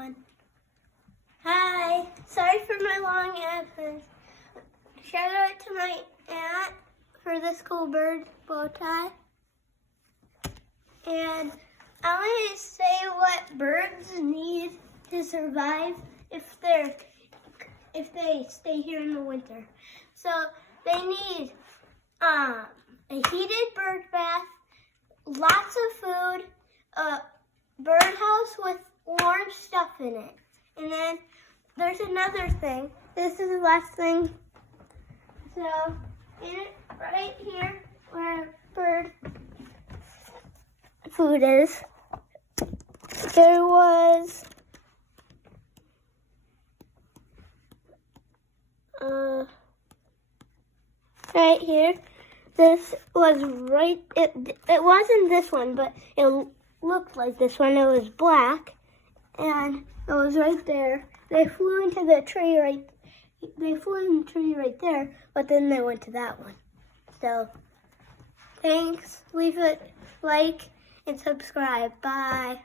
everyone. Hi. Sorry for my long absence. Shout out to my aunt for this cool bird bow tie. And I want to say what birds need to survive if they stay here in the winter. So they need a heated bird bath, lots of food, a birdhouse with warm stuff in it. And then there's another thing. This is the last thing. So in it, right here where bird food is, there was right here. This was right, it wasn't this one, but it looked like this one. It was black, and it was right there. They flew into the tree right there, but then they went to that one. So, thanks. Leave a like and subscribe. Bye.